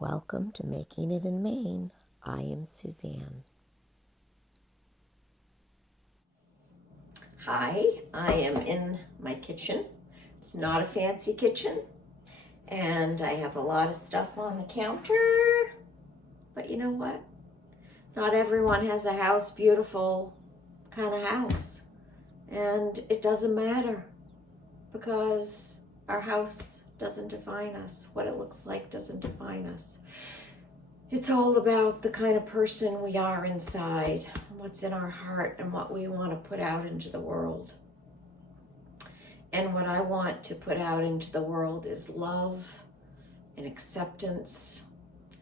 Welcome to Making It in Maine. I am Suzanne. Hi, I am in my kitchen. It's not a fancy kitchen, and I have a lot of stuff on the counter. But you know what? Not everyone has a house, beautiful kind of house. And it doesn't matter because our house doesn't define us. What it looks like doesn't define us. It's all about the kind of person we are inside, what's in our heart, and what we want to put out into the world. And what I want to put out into the world is love and acceptance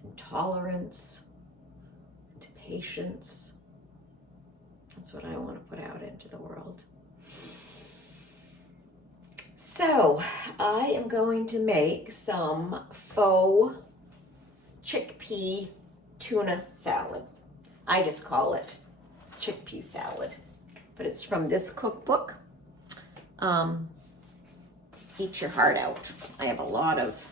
and tolerance and patience. That's what I want to put out into the world. So I am going to make some faux chickpea tuna salad. I just call it chickpea salad, but it's from this cookbook. Eat Your Heart Out. I have a lot of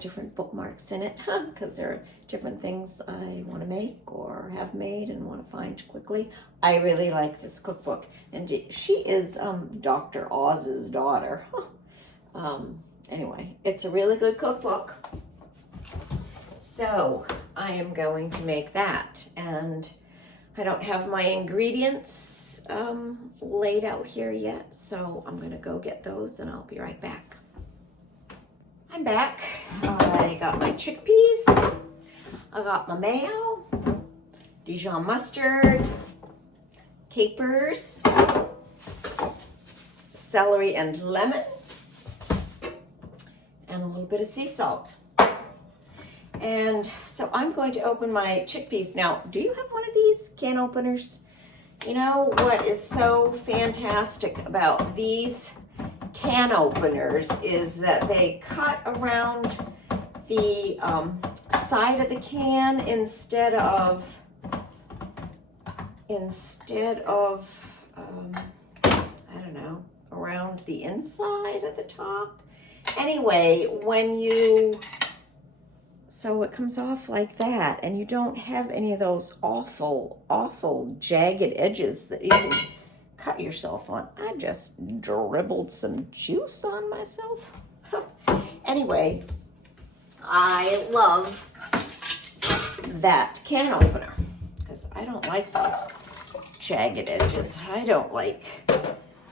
different bookmarks in it because there are different things I want to make or have made and want to find quickly. I really like this cookbook, and she is Dr. Oz's daughter. Anyway, it's a really good cookbook. So I am going to make that, and I don't have my ingredients laid out here yet, so I'm going to go get those and I'll be right back. I'm back. I got my chickpeas, I got my mayo, Dijon mustard, capers, celery and lemon, and a little bit of sea salt. And so I'm going to open my chickpeas. Now, do you have one of these can openers? You know what is so fantastic about these can openers is that they cut around the side of the can instead of I don't know, around the inside of the top. Anyway, so it comes off like that, and you don't have any of those awful jagged edges that you can cut yourself on. I just dribbled some juice on myself. Anyway, I love that can opener because I don't like those jagged edges. I don't like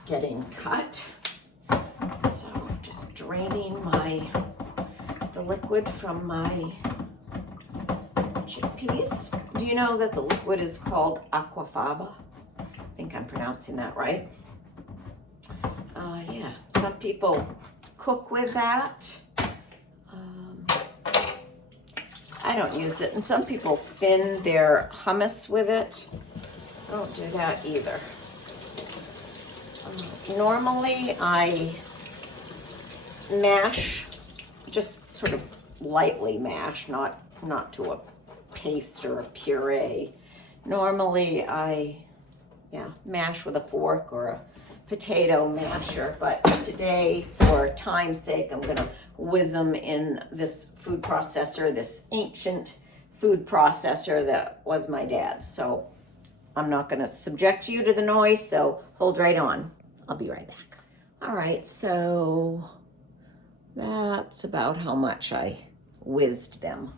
getting cut. So just draining the liquid from my chickpeas. Do you know that the liquid is called aquafaba? I think I'm pronouncing that right. Yeah, some people cook with that. I don't use it, and some people thin their hummus with it. I don't do that either. Normally I mash, just sort of lightly mash, not to a paste or a puree. Normally I mash with a fork or a potato masher, but today, for time's sake, I'm gonna whiz them in this food processor, this ancient food processor that was my dad's. So I'm not gonna subject you to the noise, so hold right on. I'll be right back. All right, so that's about how much I whizzed them.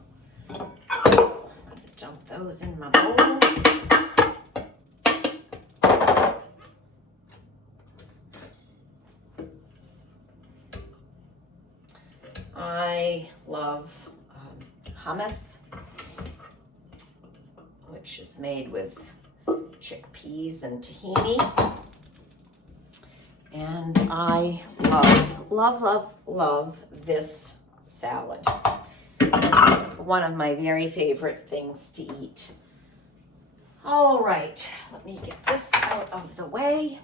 I'm gonna dump those in my bowl. I love hummus, which is made with chickpeas and tahini. And I love this salad. It's one of my very favorite things to eat. All right, let me get this out of the way.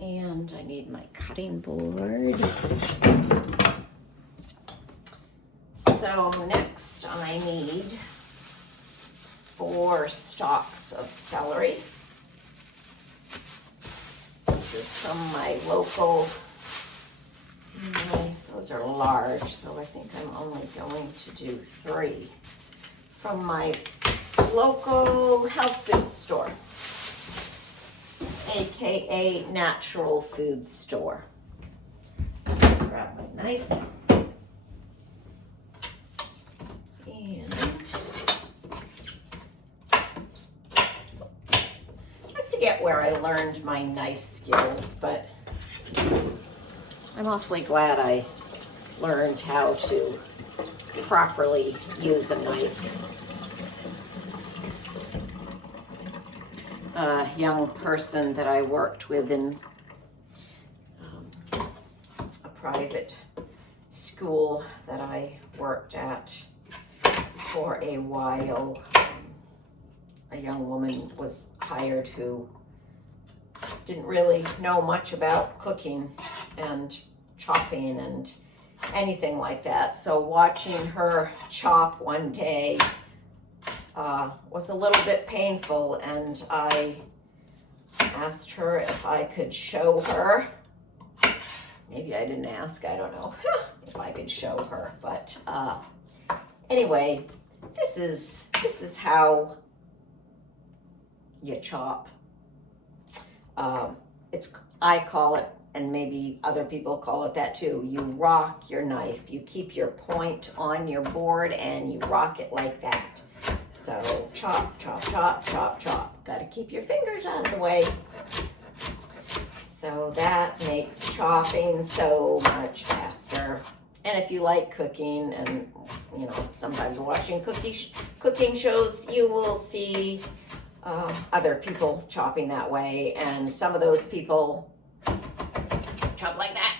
And I need my cutting board. So next I need 4 stalks of celery. This is from my local, those are large, so I think I'm only going to do 3 from my local health food store, aka natural food store. Grab my knife. And I forget where I learned my knife skills, but I'm awfully glad I learned how to properly use a knife. A young person that I worked with in a private school that I worked at for a while, a young woman was hired who didn't really know much about cooking and chopping and anything like that. So watching her chop one day was a little bit painful, and I asked her if I could show her. Maybe I didn't ask, I don't know if I could show her, but anyway, this is how you chop. I call it, and maybe other people call it that too, you rock your knife. You keep your point on your board and you rock it like that. So chop, chop, chop, chop, chop. Got to keep your fingers out of the way. So that makes chopping so much faster. And if you like cooking and, you know, sometimes watching cooking shows, you will see other people chopping that way. And some of those people chop like that.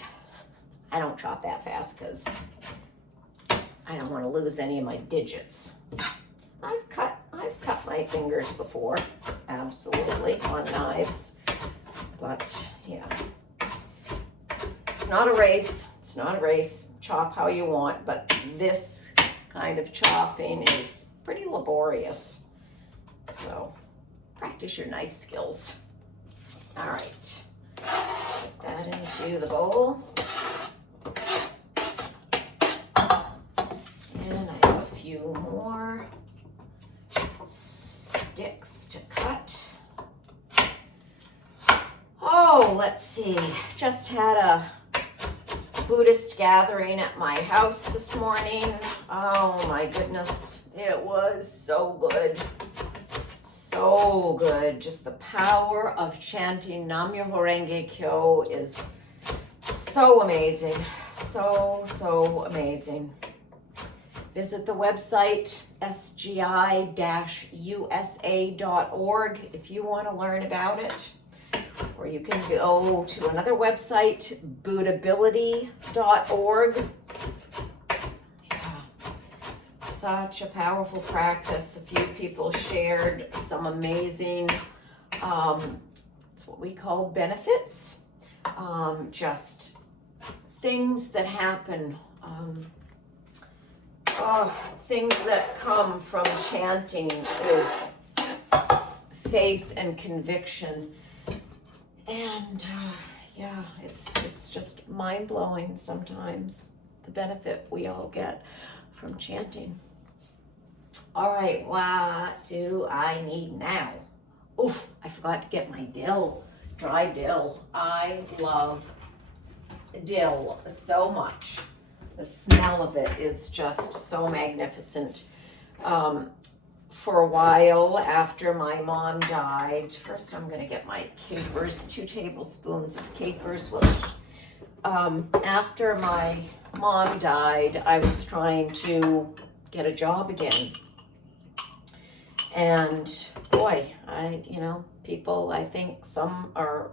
I don't chop that fast because I don't want to lose any of my digits. I've cut my fingers before, absolutely, on knives, but yeah, it's not a race. It's not a race. Chop how you want, but this kind of chopping is pretty laborious. So practice your knife skills. All right, put that into the bowl. And I have a few more sticks to cut. Oh, let's see. Just had a Buddhist gathering at my house this morning. Oh my goodness. It was so good. So good. Just the power of chanting Nam Myoho Renge Kyo is so amazing. So amazing. Visit the website sgi-usa.org if you want to learn about it. Or you can go to another website, buddhability.org. Yeah, such a powerful practice. A few people shared some amazing, it's what we call benefits. Just things that happen. Things that come from chanting with faith and conviction. And yeah, it's just mind-blowing sometimes, the benefit we all get from chanting. All right, what do I need now? Oof, I forgot to get my dill, dry dill. I love dill so much. The smell of it is just so magnificent. For a while after my mom died, first I'm going to get my capers, 2 tablespoons of capers. After my mom died, I was trying to get a job again. And boy, people, I think some are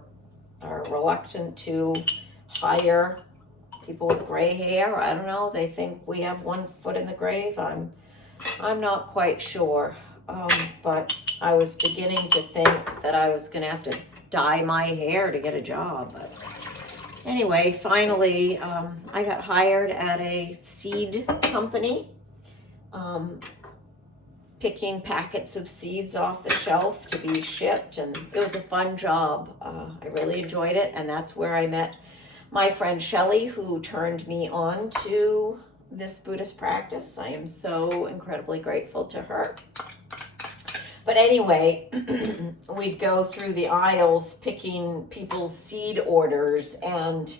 reluctant to hire people with gray hair. I don't know. They think we have one foot in the grave. I'm not quite sure. But I was beginning to think that I was going to have to dye my hair to get a job. But anyway, finally, I got hired at a seed company, picking packets of seeds off the shelf to be shipped. And it was a fun job. I really enjoyed it. And that's where I met my friend Shelley, who turned me on to this Buddhist practice. I am so incredibly grateful to her. But anyway, we'd go through the aisles picking people's seed orders, and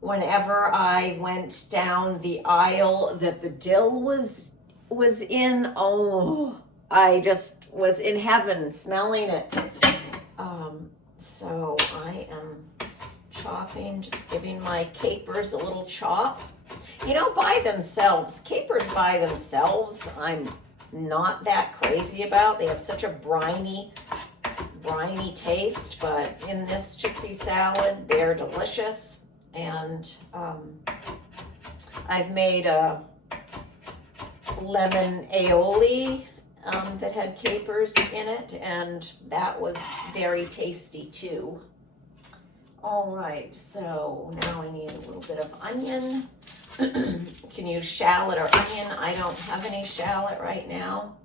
whenever I went down the aisle that the dill was in, oh, I just was in heaven smelling it. So I am chopping, just giving my capers a little chop. You know, by themselves, capers by themselves, I'm not that crazy about. They have such a briny taste, but in this chickpea salad, they're delicious. And I've made a lemon aioli that had capers in it, and that was very tasty too. All right, so now I need a little bit of onion. You can use shallot or onion. I don't have any shallot right now.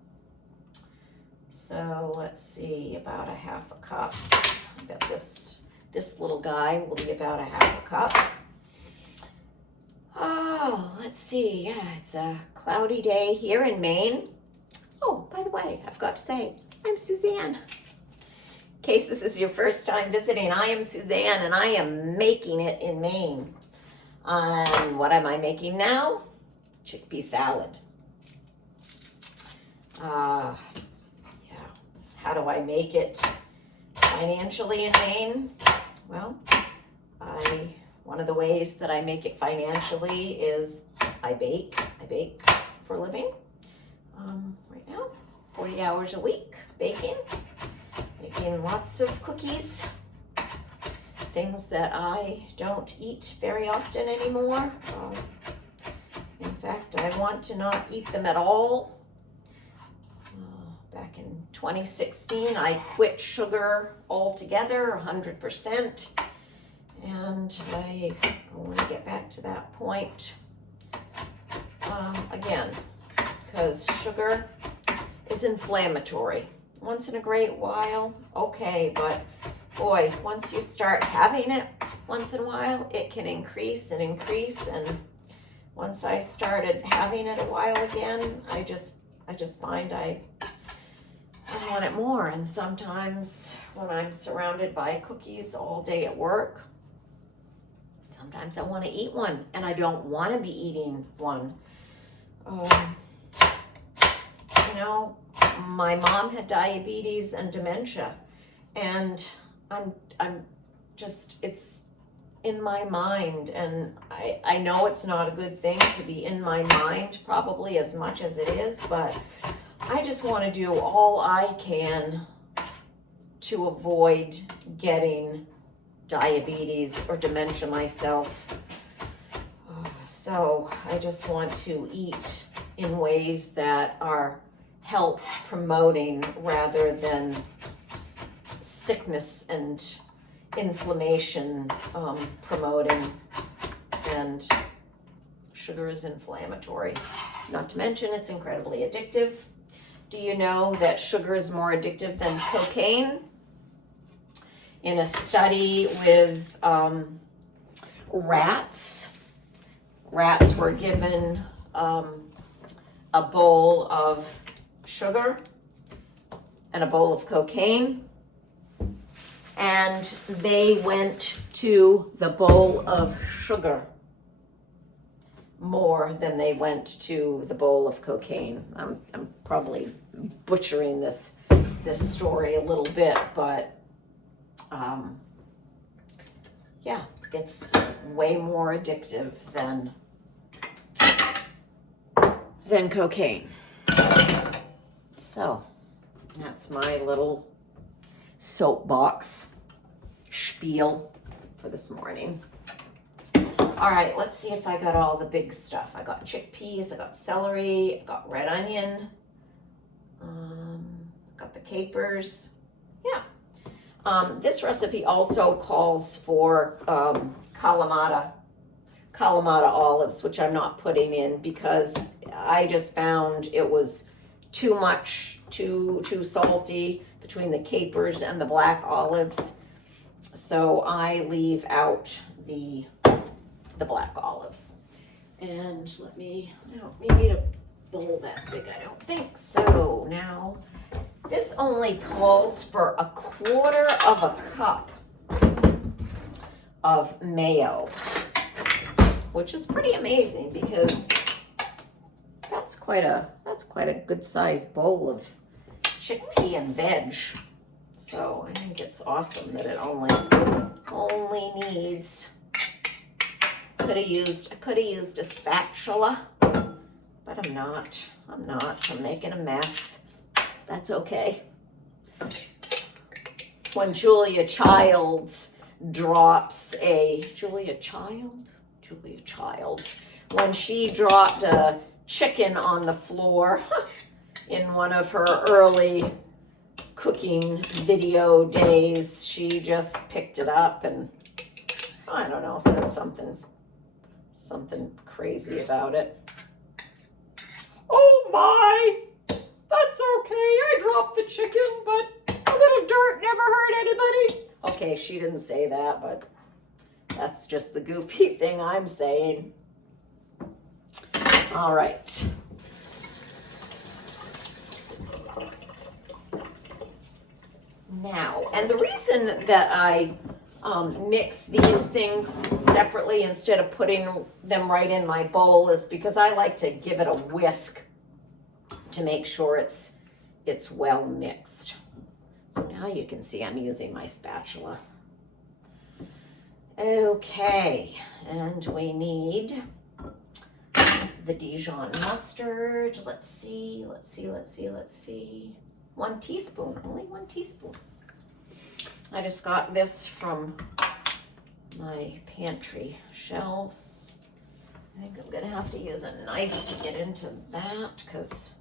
So let's see, about a half a cup. I bet this little guy will be about a half a cup. Oh, let's see. Yeah, it's a cloudy day here in Maine. Oh, by the way, I forgot to say, I'm Suzanne. In case this is your first time visiting, I am Suzanne, and I am making it in Maine. What am I making now? Chickpea salad. Yeah. How do I make it financially in Maine? Well, one of the ways that I make it financially is I bake. I bake for a living. Right now, 40 hours a week baking lots of cookies, things that I don't eat very often anymore. In fact, I want to not eat them at all. Back in 2016, I quit sugar altogether, 100%. And I want to get back to that point again, because sugar is inflammatory. Once in a great while, okay, but boy, once you start having it once in a while, it can increase and increase. And once I started having it a while again, I just find I want it more. And sometimes when I'm surrounded by cookies all day at work, sometimes I want to eat one, and I don't want to be eating one. You know, my mom had diabetes and dementia, and I'm just, it's in my mind, and I know it's not a good thing to be in my mind probably as much as it is, but I just want to do all I can to avoid getting diabetes or dementia myself. So I just want to eat in ways that are health promoting rather than sickness and inflammation promoting. And sugar is inflammatory. Not to mention it's incredibly addictive. Do you know that sugar is more addictive than cocaine? In a study with rats were given a bowl of sugar and a bowl of cocaine, and they went to the bowl of sugar more than they went to the bowl of cocaine. I'm probably butchering this story a little bit, but yeah, it's way more addictive than cocaine. So that's my little soapbox spiel for this morning. All right, let's see if I got all the big stuff. I got chickpeas, I got celery, I got red onion, got the capers. Yeah. This recipe also calls for Kalamata olives, which I'm not putting in because I just found it was too much, too salty between the capers and the black olives. So I leave out the the black olives. And I don't need a bowl that big, I don't think. So now, this only calls for 1/4 of a cup of mayo, which is pretty amazing because that's quite a good sized bowl of chickpea and veg. So I think it's awesome that it only needs. I could have used a spatula, but I'm not. I'm making a mess. That's okay. When Julia Childs drops when she dropped a chicken on the floor in one of her early cooking video days, she just picked it up and, I don't know, said something crazy about it. Oh my, that's okay. I dropped the chicken, but a little dirt never hurt anybody. Okay, she didn't say that, but that's just the goofy thing I'm saying. All right. Now, and the reason that I mix these things separately instead of putting them right in my bowl is because I like to give it a whisk to make sure it's well mixed. So now you can see I'm using my spatula. Okay, and we need the Dijon mustard. Let's see. 1 teaspoon, only 1 teaspoon. I just got this from my pantry shelves. I think I'm gonna have to use a knife to get into that because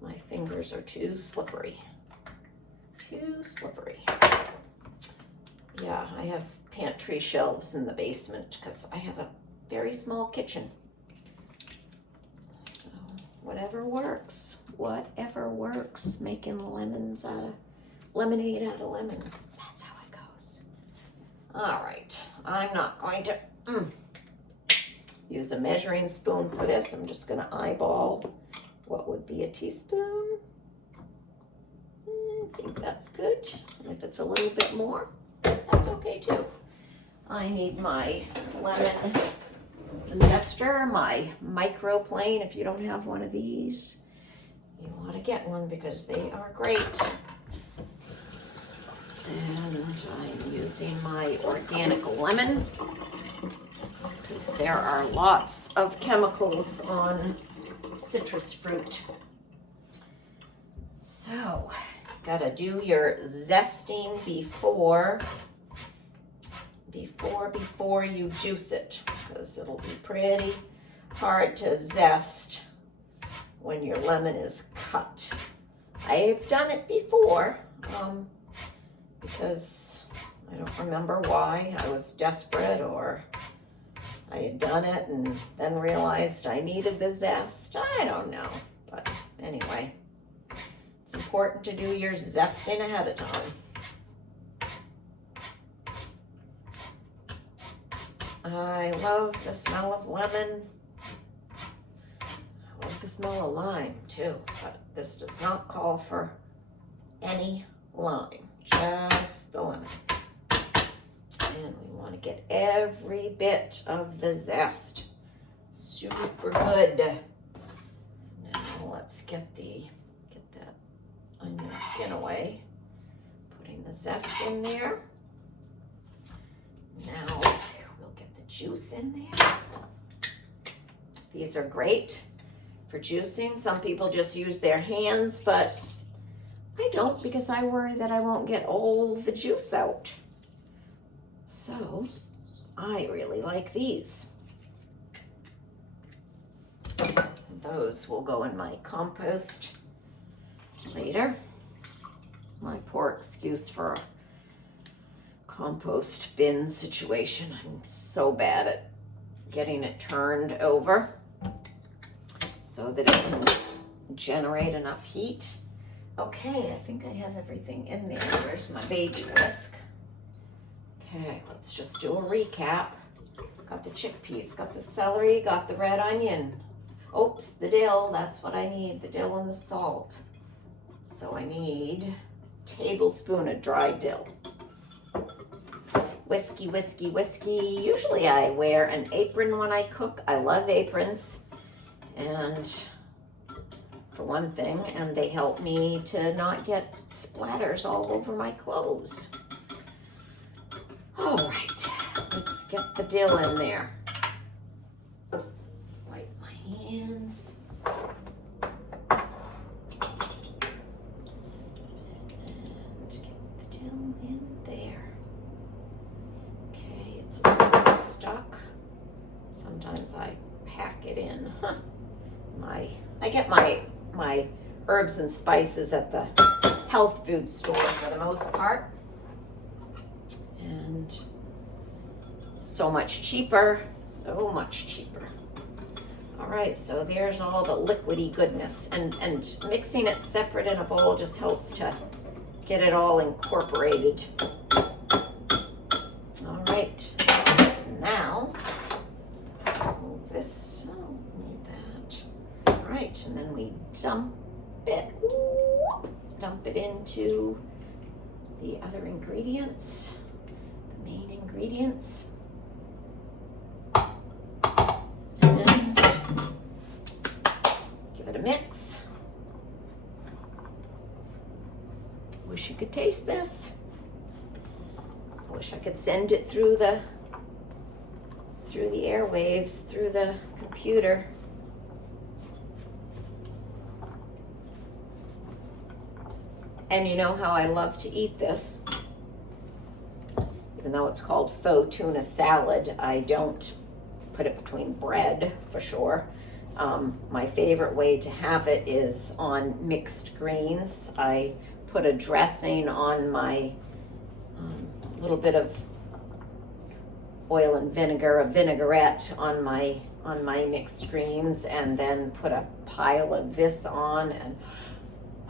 my fingers are too slippery. Yeah, I have pantry shelves in the basement because I have a very small kitchen. So whatever works, making lemonade out of lemons. That's how it goes. All right, I'm not going to use a measuring spoon for this. I'm just gonna eyeball what would be a teaspoon. I think that's good. And if it's a little bit more, that's okay too. I need my lemon zester, my microplane. If you don't have one of these, you want to get one because they are great. And I'm using my organic lemon because there are lots of chemicals on citrus fruit. So, gotta do your zesting before you juice it, because it'll be pretty hard to zest when your lemon is cut. I've done it before because I don't remember why. I was desperate, or I had done it and then realized I needed the zest. I don't know, but anyway, it's important to do your zesting ahead of time. I love the smell of lemon. I love the smell of lime too, but this does not call for any lime, just the lemon. And we want to get every bit of the zest. Super good. Now let's get that onion skin away. Putting the zest in there. Now we'll get the juice in there. These are great for juicing. Some people just use their hands, but I don't, because I worry that I won't get all the juice out. So I really like these. Those will go in my compost later. My poor excuse for a compost bin situation. I'm so bad at getting it turned over so that it can generate enough heat. Okay, I think I have everything in there. Where's my baby whisk? Okay, let's just do a recap. Got the chickpeas, got the celery, got the red onion. Oops, the dill, that's what I need, the dill and the salt. So I need a tablespoon of dry dill. Whiskey, whiskey, whiskey. Usually I wear an apron when I cook. I love aprons. And for one thing, and they help me to not get splatters all over my clothes. All right, let's get the dill in there. Wipe my hands. And get the dill in there. Okay, it's a little stuck. Sometimes I pack it in. I get my herbs and spices at the health food store for the most part. And so much cheaper, so much cheaper. All right, so there's all the liquidy goodness. And mixing it separate in a bowl just helps to get it all incorporated. All right, now, let's move this, oh, need that. All right, and then we dump it into the other ingredients, the main ingredients. And give it a mix. Wish you could taste this. I wish I could send it through the airwaves, through the computer. And you know how I love to eat this. Even though it's called faux tuna salad, I don't put it between bread for sure. My favorite way to have it is on mixed greens. I put a dressing on my little bit of oil and vinegar, a vinaigrette on my mixed greens, and then put a pile of this on, and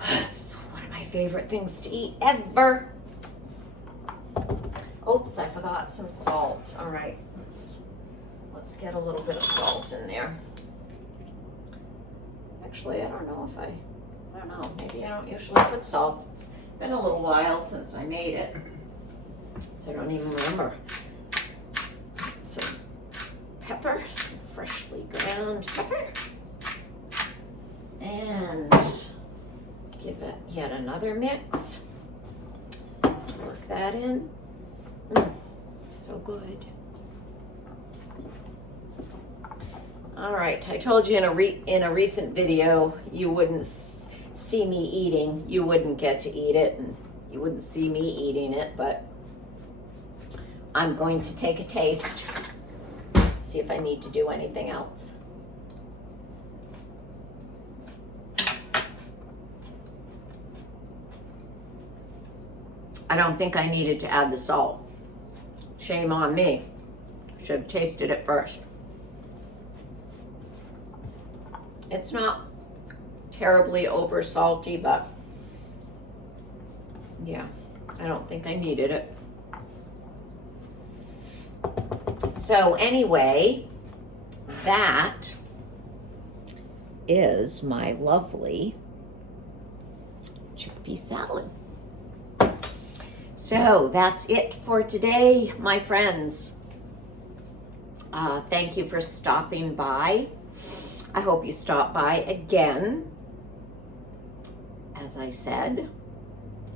it's one of my favorite things to eat ever. Oops, I forgot some salt. All right, let's get a little bit of salt in there. Actually, I don't know, maybe I don't usually put salt. It's been a little while since I made it, so I don't even remember. Some pepper, some freshly ground pepper, and give it yet another mix. Work that in. So good. All right, I told you in a recent video you wouldn't see me eating. You wouldn't get to eat it, and you wouldn't see me eating it, but I'm going to take a taste, see if I need to do anything else. I don't think I needed to add the salt. Shame on me. Should have tasted it first. It's not terribly over salty, but yeah, I don't think I needed it. So anyway, that is my lovely chickpea salad. So that's it for today, my friends. Thank you for stopping by. I hope you stop by again. As I said,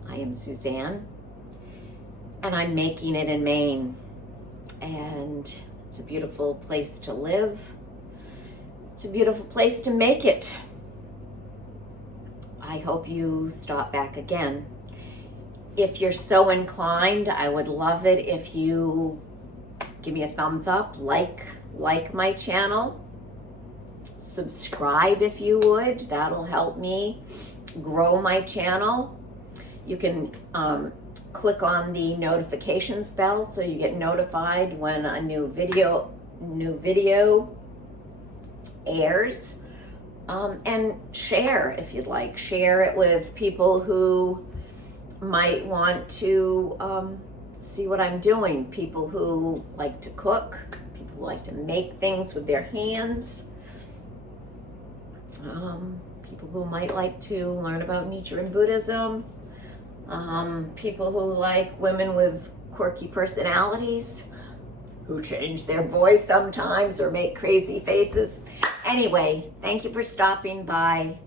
I am Suzanne, and I'm making it in Maine. And it's a beautiful place to live. It's a beautiful place to make it. I hope you stop back again. If you're so inclined, I would love it if you give me a thumbs up, like my channel, subscribe if you would. That'll help me grow my channel. You can click on the notifications bell so you get notified when a new video airs. And share if you'd like. Share it with people who might want to see what I'm doing. People who like to cook, people who like to make things with their hands, people who might like to learn about Nichiren Buddhism, people who like women with quirky personalities, who change their voice sometimes or make crazy faces. Anyway, thank you for stopping by.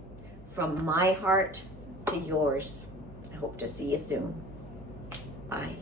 From my heart to yours. I hope to see you soon. Bye.